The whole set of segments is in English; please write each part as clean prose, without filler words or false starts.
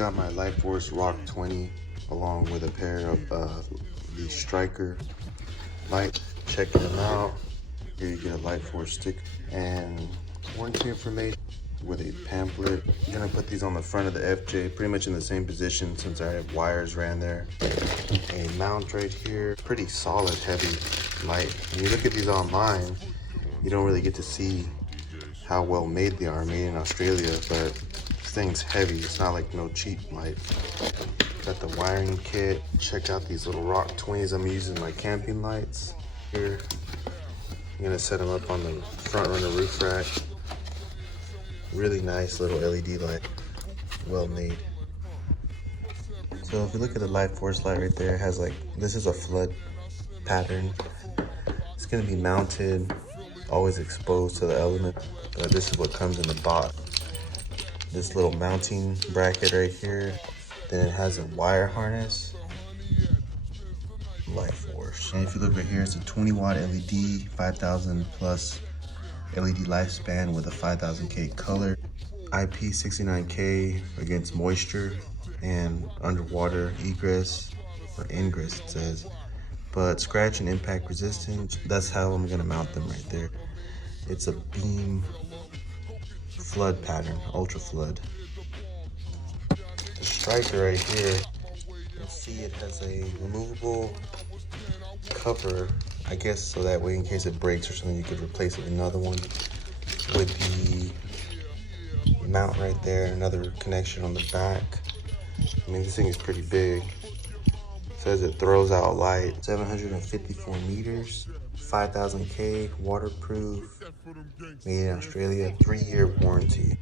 got my LightForce Rok 20 along with a pair of the Striker lights. Checking them out. Here you get a LightForce sticker and warranty information with a pamphlet. I'm gonna put these on the front of the FJ, pretty much in the same position since I have wires ran there. A mount right here, pretty solid, heavy light. When you look at these online, you don't really get to see how well made they are, made in Australia, but this thing's heavy. It's not like no cheap light. Got the wiring kit. Check out these little Rok 20s I'm using, my camping lights here. I'm gonna set them up on the front runner roof rack. Really nice little LED light, well made. So if you look at the LightForce light right there, it has like, this is a flood pattern. It's gonna be mounted, always exposed to the element, but this is what comes in the box. This little mounting bracket right here. Then it has a wire harness. LightForce. And if you look right here, it's a 20 watt LED, 5,000 plus LED lifespan with a 5000K color. IP69K against moisture and underwater egress or ingress it says. But scratch and impact resistant, that's how I'm gonna mount them right there. It's a beam flood pattern, ultra flood. The Striker right here, you'll see it has a removable cover, I guess, so that way in case it breaks or something you could replace it with another one. With the mount right there, another connection on the back. I mean, this thing is pretty big. It says it throws out light. 754 meters, 5000K, waterproof, made in Australia, 3-year warranty.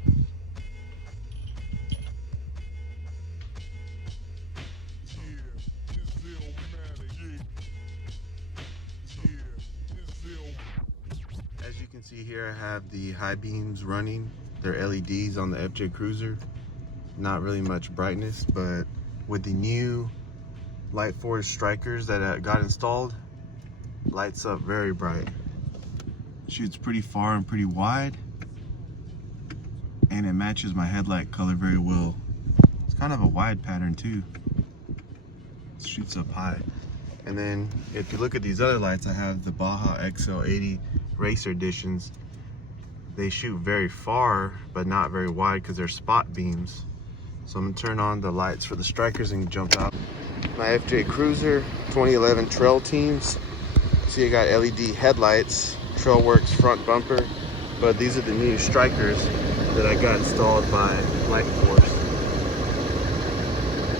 As you can see here, I have the high beams running. They're LEDs on the FJ Cruiser. Not really much brightness, but with the new LightForce Strikers that got installed, lights up very bright. Shoots pretty far and pretty wide, and it matches my headlight color very well. It's kind of a wide pattern too. It shoots up high. And then if you look at these other lights, I have the Baja XL80 Racer Editions. They shoot very far, but not very wide because they're spot beams. So I'm gonna turn on the lights for the Strikers and jump out. My FJ Cruiser 2011 Trail Teams. See, I got LED headlights, Trailworks front bumper, but these are the new Strikers that I got installed by LightForce.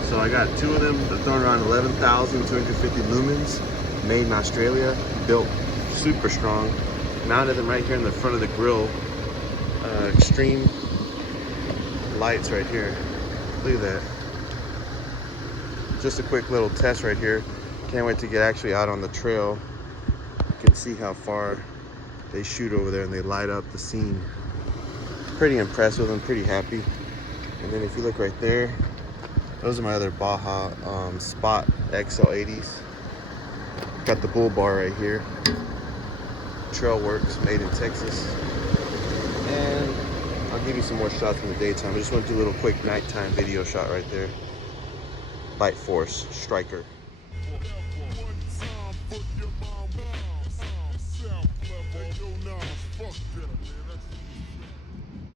So I got two of them. They're throwing around 11,250 lumens, made in Australia, built super strong. Mounted them right here in the front of the grill. Extreme lights right here. Look at that. Just a quick little test right here. Can't wait to get actually out on the trail. You can see how far they shoot over there and they light up the scene. Pretty impressed with them, pretty happy. And then if you look right there, those are my other Baja Spot XL80s. Got the bull bar right here. Trailworks, made in Texas. And I'll give you some more shots in the daytime. I just want to do a little quick nighttime video shot right there. LightForce Striker.